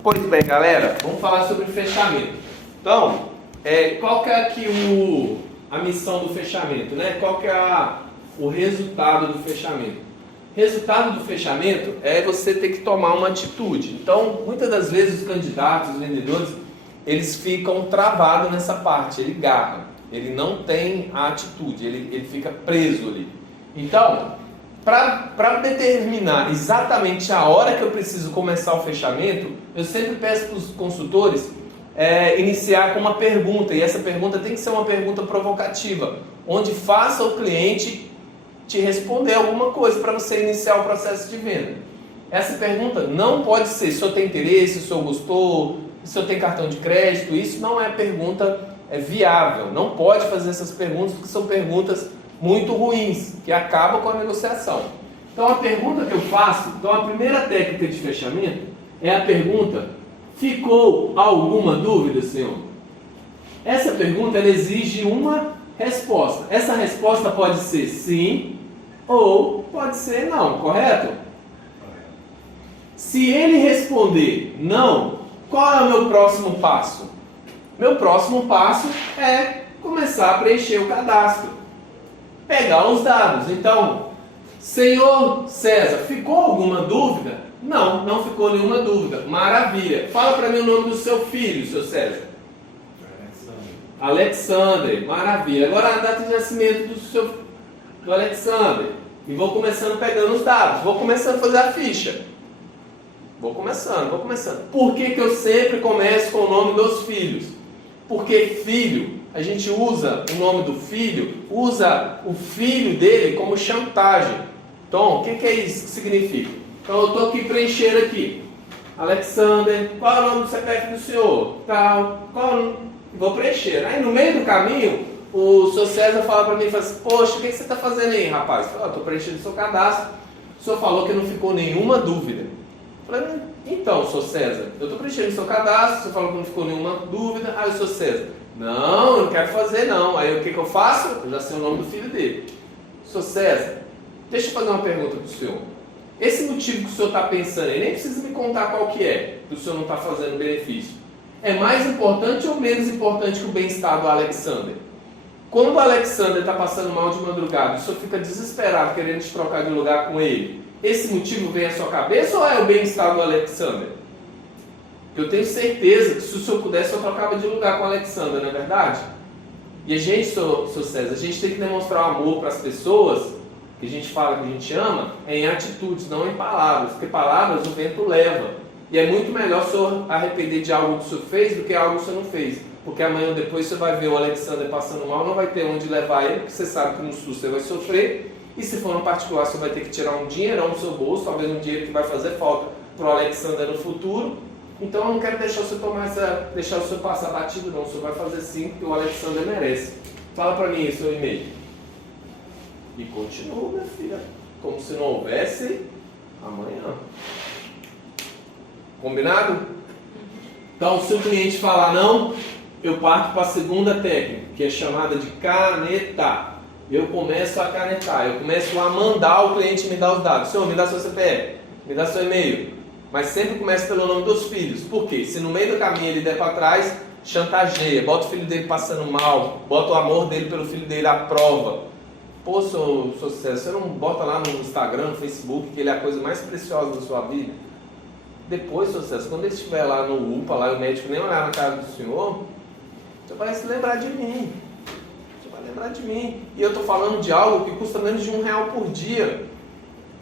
Pois bem, galera, vamos falar sobre fechamento. Então, qual que é aqui a missão do fechamento, né? Qual que é o resultado do fechamento? Resultado do fechamento é você ter que tomar uma atitude. Então, muitas das vezes os candidatos, os vendedores, eles ficam travados nessa parte, ele garra, ele não tem a atitude, ele fica preso ali. Então, para determinar exatamente a hora que eu preciso começar o fechamento, eu sempre peço para os consultores iniciar com uma pergunta, e essa pergunta tem que ser uma pergunta provocativa, onde faça o cliente te responder alguma coisa para você iniciar o processo de venda. Essa pergunta não pode ser se o senhor tem interesse, se o senhor gostou, se o senhor tem cartão de crédito. Isso não é pergunta viável, não pode fazer essas perguntas, porque são perguntas muito ruins, que acabam com a negociação. Então a pergunta que eu faço, a primeira técnica de fechamento é a pergunta: ficou alguma dúvida, senhor? Essa pergunta ela exige uma resposta. Essa resposta pode ser sim ou pode ser não, correto? Se ele responder não, qual é o meu próximo passo? Meu próximo passo é começar a preencher o cadastro, pegar os dados. Então, senhor César, ficou alguma dúvida? Não, não ficou nenhuma dúvida. Maravilha. Fala para mim o nome do seu filho, seu César. Alexandre. Maravilha. Agora a data de nascimento do Alexandre. E vou começando pegando os dados. Vou começando a fazer a ficha. Vou começando. Por que eu sempre começo com o nome dos filhos? Porque filho, a gente usa o nome do filho, usa o filho dele como chantagem. Então, o que é isso que significa? Então, eu estou aqui preenchendo aqui. Alexander, qual é o nome do CPF do senhor? Tal, vou preencher. Aí, no meio do caminho, o senhor César fala para mim e fala assim: poxa, o que você está fazendo aí, rapaz? Eu falo: estou preenchendo o seu cadastro. O senhor falou que não ficou nenhuma dúvida. Eu falei: então, senhor César, eu estou preenchendo o seu cadastro, o senhor falou que não ficou nenhuma dúvida. Aí o senhor César: não, eu não quero fazer não. Aí o que eu faço? Eu já sei o nome do filho dele. Senhor César, deixa eu fazer uma pergunta para o senhor. Esse motivo que o senhor está pensando aí, nem precisa me contar qual que é, que o senhor não está fazendo benefício. É mais importante ou menos importante que o bem-estar do Alexander? Quando o Alexander está passando mal de madrugada, o senhor fica desesperado querendo te trocar de lugar com ele, esse motivo vem à sua cabeça ou é o bem-estar do Alexander? Eu tenho certeza que se o senhor pudesse, eu trocava de lugar com o Alexander, não é verdade? E a gente, senhor César, a gente tem que demonstrar amor para as pessoas, que a gente fala que a gente ama, em atitudes, não em palavras, porque palavras o vento leva. E é muito melhor o senhor arrepender de algo que o senhor fez do que algo que o senhor não fez. Porque amanhã ou depois você vai ver o Alexander passando mal, não vai ter onde levar ele, porque você sabe que no SUS você vai sofrer. E se for no particular, você vai ter que tirar um dinheirão do seu bolso, talvez um dinheiro que vai fazer falta para o Alexander no futuro. Então eu não quero deixar o senhor deixar o senhor passar batido não, o senhor vai fazer sim, porque o Alexander merece. Fala para mim aí seu e-mail. E continua, minha filha, como se não houvesse amanhã. Combinado? Então, se o cliente falar não, eu parto para a segunda técnica, que é chamada de canetar. Eu começo a canetar, eu começo a mandar o cliente me dar os dados. Senhor, me dá seu CPF, me dá seu e-mail. Mas sempre começa pelo nome dos filhos. Por quê? Se no meio do caminho ele der para trás, chantageia, bota o filho dele passando mal, bota o amor dele pelo filho dele à prova. Pô, seu César, você não bota lá no Instagram, no Facebook, que ele é a coisa mais preciosa da sua vida? Depois, seu César, quando ele estiver lá no UPA, lá, o médico nem olhar na cara do senhor, você vai se lembrar de mim. Você vai lembrar de mim. E eu estou falando de algo que custa menos de R$1 por dia.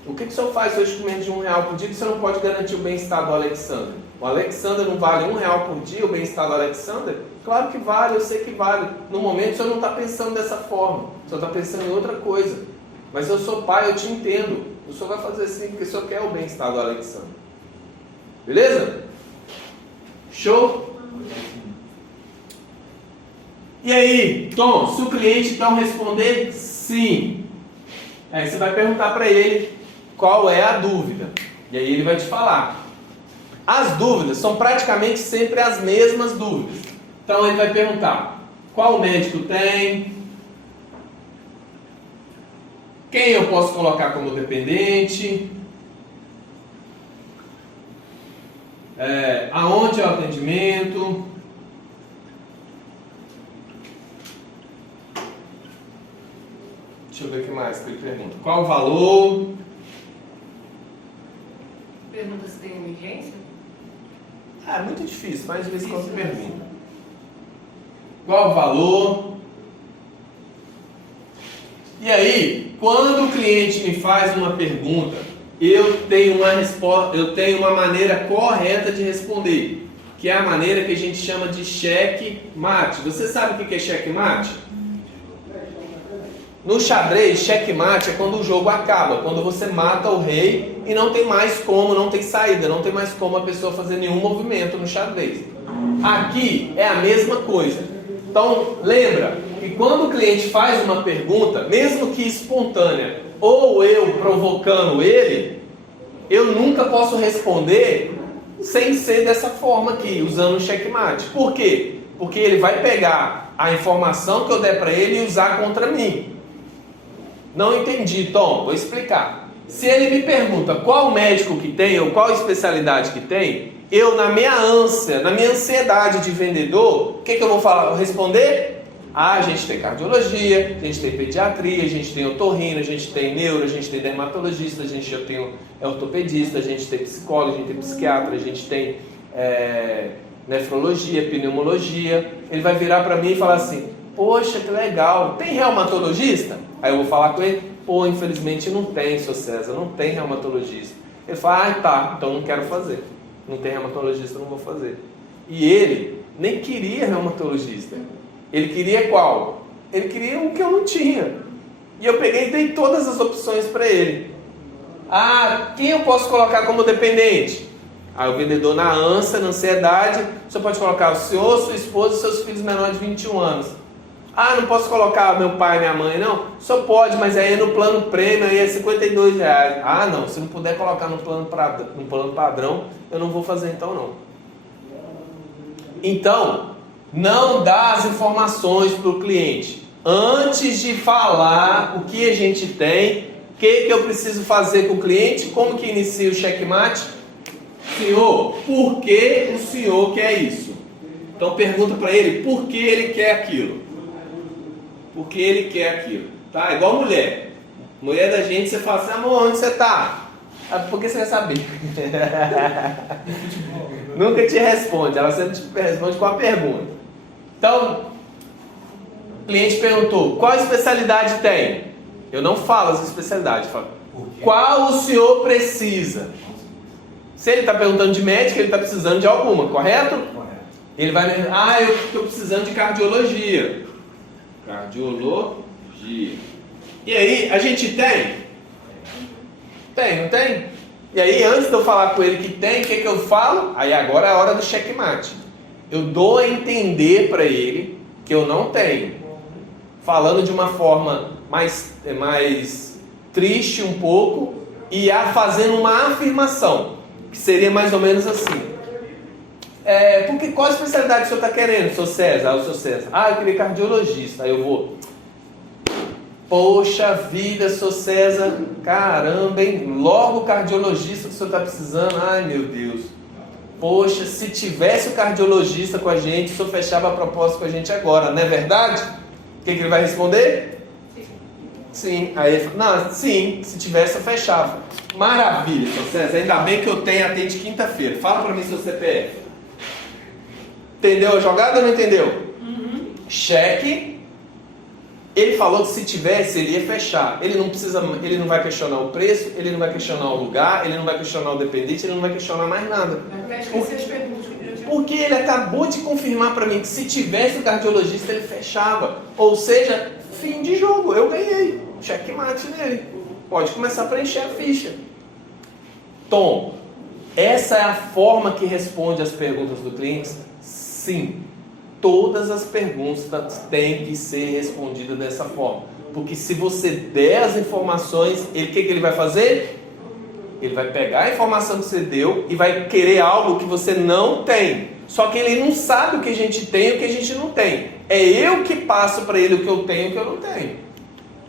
O que o senhor faz hoje com menos de R$1 por dia que você não pode garantir o bem-estar do Alexander? O Alexander não vale R$1 por dia, o bem-estar do Alexander? Claro que vale, eu sei que vale. No momento o senhor não está pensando dessa forma, o senhor está pensando em outra coisa. Mas eu sou pai, eu te entendo. O senhor vai fazer assim porque o senhor quer o bem-estar do Alexander. Beleza? Show? E aí, Tom, se o cliente então responder sim, aí você vai perguntar para ele qual é a dúvida. E aí ele vai te falar. As dúvidas são praticamente sempre as mesmas dúvidas. Então ele vai perguntar: qual médico tem? Quem eu posso colocar como dependente? Aonde é o atendimento? Deixa eu ver o que mais que ele pergunta. Qual o valor? Pergunta se tem emergência? É muito difícil, mas de vez em quando pergunta. Qual o valor? E aí, quando o cliente me faz uma pergunta, eu tenho uma resposta, eu tenho uma maneira correta de responder, que é a maneira que a gente chama de checkmate. Você sabe o que é checkmate? No xadrez, checkmate é quando o jogo acaba, quando você mata o rei e não tem mais como, não tem saída, não tem mais como a pessoa fazer nenhum movimento no xadrez. Aqui é a mesma coisa. Então, lembra que quando o cliente faz uma pergunta, mesmo que espontânea, ou eu provocando ele, eu nunca posso responder sem ser dessa forma aqui, usando o checkmate. Por quê? Porque ele vai pegar a informação que eu der para ele e usar contra mim. Não entendi, Tom, vou explicar. Se ele me pergunta qual médico que tem ou qual especialidade que tem, eu na minha ânsia, na minha ansiedade de vendedor, o que eu vou falar? Vou responder? A gente tem cardiologia, a gente tem pediatria, a gente tem otorrino, a gente tem neuro, a gente tem dermatologista, a gente tem ortopedista, a gente tem psicólogo, a gente tem psiquiatra, a gente tem nefrologia, pneumologia. Ele vai virar para mim e falar assim: poxa, que legal, tem reumatologista? Aí eu vou falar com ele: pô, infelizmente não tem, seu César, não tem reumatologista. Ele fala: tá, então não quero fazer. Não tem reumatologista, não vou fazer. E ele nem queria reumatologista. Ele queria qual? Ele queria o que eu não tinha. E eu peguei e dei todas as opções para ele. Quem eu posso colocar como dependente? Aí o vendedor, na ânsia, na ansiedade, você pode colocar o senhor, sua esposa e seus filhos menores de 21 anos. Não posso colocar meu pai e minha mãe, não? Só pode, mas aí no plano prêmio aí é R$52. Não, se não puder colocar no plano padrão, eu não vou fazer então não. Então, não dá as informações para o cliente. Antes de falar o que a gente tem, o que eu preciso fazer com o cliente, como que inicia o checkmate? Senhor, por que o senhor quer isso? Então pergunta para ele por que ele quer aquilo. Por que ele quer aquilo. Tá? Igual mulher. Mulher da gente, você fala assim: amor, onde você tá? Por que você quer saber? Nunca te responde, ela sempre te responde com a pergunta. Então, o cliente perguntou: qual especialidade tem? Eu não falo as especialidades, eu falo: qual o senhor precisa? Se ele está perguntando de médico, ele está precisando de alguma, correto? Correto. Ele vai me dizer: eu estou precisando de cardiologia. Cardiologia. E aí, a gente tem? Tem, não tem? E aí, antes de eu falar com ele que tem, o que eu falo? Aí agora é a hora do checkmate. Eu dou a entender para ele que eu não tenho. Falando de uma forma mais triste um pouco e fazendo uma afirmação, que seria mais ou menos assim. Porque qual especialidade o senhor está querendo, seu César? O seu César: eu queria cardiologista. Aí eu vou: poxa vida, seu César, caramba, hein? Logo o cardiologista que o senhor está precisando. Ai, meu Deus. Poxa, se tivesse o cardiologista com a gente, o senhor fechava a proposta com a gente agora, não é verdade? O que ele vai responder? Sim. Aí ele fala: sim, se tivesse eu fechava. Maravilha, seu César, ainda bem que eu tenho atende quinta-feira. Fala para mim seu CPF. Entendeu a jogada ou não entendeu? Uhum. Cheque. Ele falou que se tivesse, ele ia fechar. Ele não vai questionar o preço, ele não vai questionar o lugar, ele não vai questionar o dependente, ele não vai questionar mais nada. Porque ele acabou de confirmar para mim que se tivesse o cardiologista, ele fechava. Ou seja, fim de jogo, eu ganhei. Checkmate nele. Pode começar a preencher a ficha. Tom, essa é a forma que responde as perguntas do cliente? Sim. Todas as perguntas têm que ser respondidas dessa forma. Porque se você der as informações, o que ele vai fazer? Ele vai pegar a informação que você deu e vai querer algo que você não tem. Só que ele não sabe o que a gente tem e o que a gente não tem. É eu que passo para ele o que eu tenho e o que eu não tenho.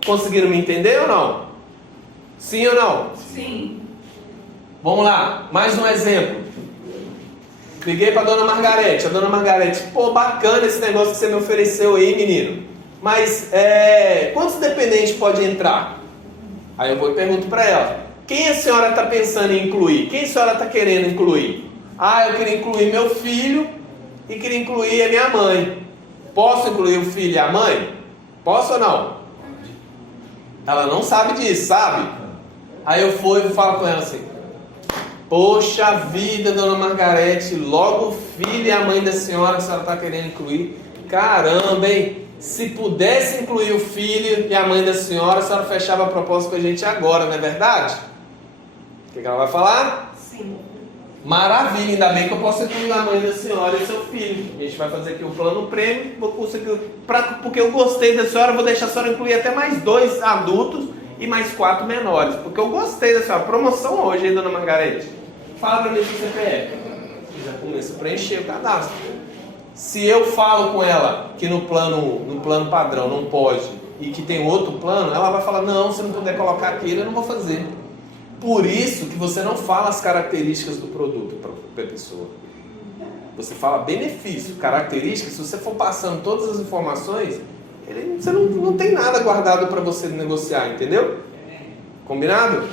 Conseguiram me entender ou não? Sim ou não? Sim. Vamos lá, mais um exemplo. Liguei pra dona Margarete. A dona Margarete, pô, bacana esse negócio que você me ofereceu aí, menino. Mas, quantos dependentes pode entrar? Aí eu vou e pergunto pra ela. Quem a senhora está pensando em incluir? Quem a senhora está querendo incluir? Ah, eu queria incluir meu filho e queria incluir a minha mãe. Posso incluir o filho e a mãe? Posso ou não? Ela não sabe disso, sabe? Aí eu falo com ela assim: poxa vida, dona Margarete, logo o filho e a mãe da senhora que a senhora está querendo incluir. Caramba, hein? Se pudesse incluir o filho e a mãe da senhora, a senhora fechava a proposta com a gente agora, não é verdade? O que ela vai falar? Sim. Maravilha, ainda bem que eu posso incluir a mãe da senhora e seu filho. A gente vai fazer aqui o plano prêmio, vou conseguir, porque eu gostei da senhora, vou deixar a senhora incluir até mais 2 adultos e mais 4 menores, porque eu gostei da senhora. Promoção hoje, hein, dona Margarete? Fala pra mim se você CPF. Já começa a preencher o cadastro. Se eu falo com ela que no plano padrão não pode e que tem outro plano, ela vai falar: não, se não puder colocar aquele, eu não vou fazer. Por isso que você não fala as características do produto para a pessoa. Você fala benefício, características. Se você for passando todas as informações, você não tem nada guardado para você negociar, entendeu? Combinado?